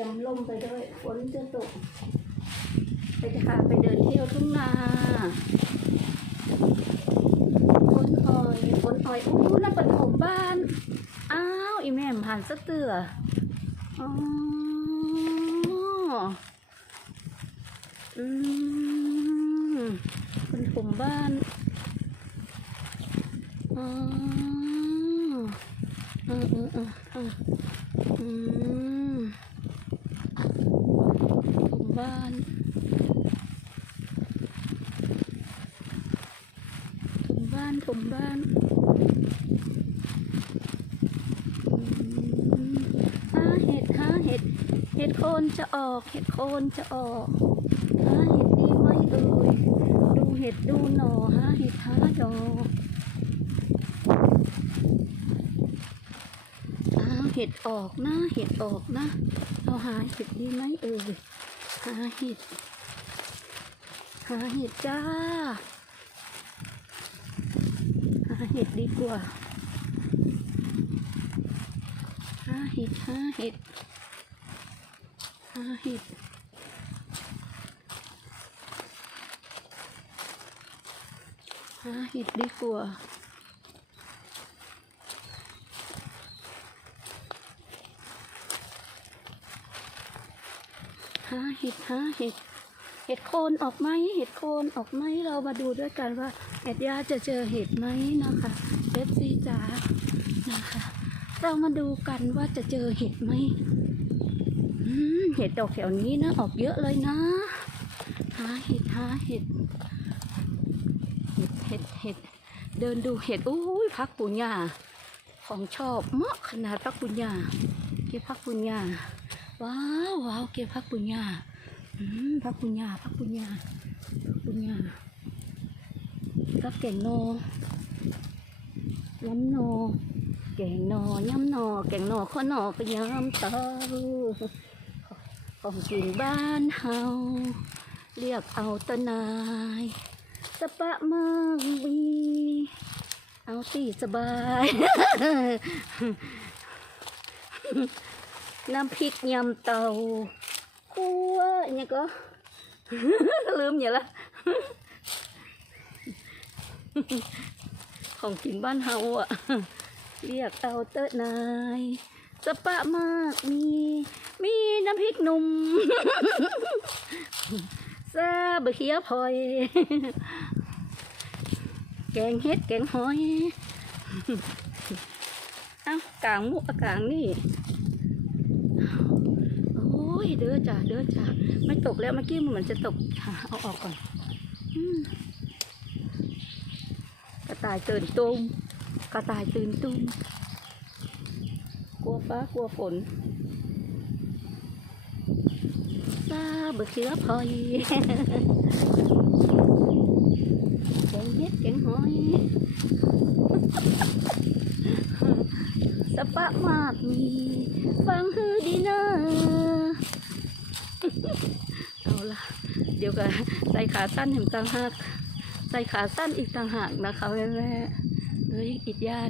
รียมล่มไปด้วยฝนจะตก ไปจะพาไปเดินเที่ยวทุ่งนาฝนอ่อยฝนอ่อยอู้แล้วปฐมบ้าน อ้าวอีแม่มผ่านสะเตืออ๋ออืมปฐมบ้านอ๋อออเออเออเอออืมปฐม บ้านถมบ้านถมบ้านหาเห็ดหาเห็ด เห็ดโคนจะออก เห็ดโคนจะออกหาเห็ดดีไหมเอ่ยดูเห็ดดูหน่อหาเห็ดหาดอกอ้าเห็ดออกนะ เห็ดออกนะ เราหาเห็ดดีไหมเอ่ย หาเห็ดหาเห็ดจ้า หาเห็ดดีกว่า หาเห็ดหาเห็ดหาเห็ดหาเห็ดดีกว่า หาเห็ดหาเห็ด เห็ดโคนออกไหมเห็ดโคนออกไหมเรามาดูด้วยกันว่าแอดยาจะเจอเห็ดไหมนะคะเอฟซีจ๋านะคะ เรามาดูกันว่าจะเจอเห็ดไหมเห็ดดอกแถวนี้นะออกเยอะเลยนะ หาเห็ดหาเห็ด เห็ดเห็ดเห็ดเดินดูเห็ดอุ้ยพักปุญญาของชอบเหมาะขนาดพักปุญญาเก็บพักปุญญา ว้าวว้าวเก็บพักปุญญาอืมพักปุญญาพักปุญญาพักปุญญากับแก่งโนย้ำโน แก่งโนย้ำโนแก่งโนข้อโนก็ย้ำเตาของกินบ้านเฮาเรียกเอาตะนายสปะเมืองวีเอาตีสบาย น้ำพริกยำเตาคั่วเนี่ยก็ ลืมอย่าละ ของกินบ้านเฮาอะ เรียกเอาเตอะนายสปะมากมี มีน้ำพริกหนุ่มซาบะเขียวพลอย แกงเฮ็ดแกงหอย เอ้ากลางมุกกลางนี่ โอ้ยเด้อจ้ะเด้อจ้ะไม่ตกแล้วเมื่อกี้มันเหมือนจะตกเอาออกก่อนกระต่ายตื่นตุ้มกระต่ายตื่นตุ้มกลัวฟ้ากลัวฝนซาเบิกเชื้อพลอยแกงเห็ดแกงหอย ปะมากมีฟังฮือดีนะเอาละเดี๋ยวกันใส่ขาสั้นเห็นต่างหากใส่ขาสั้นอีกต่างหากนะคะแม่แม่เฮ้ยอิดยาน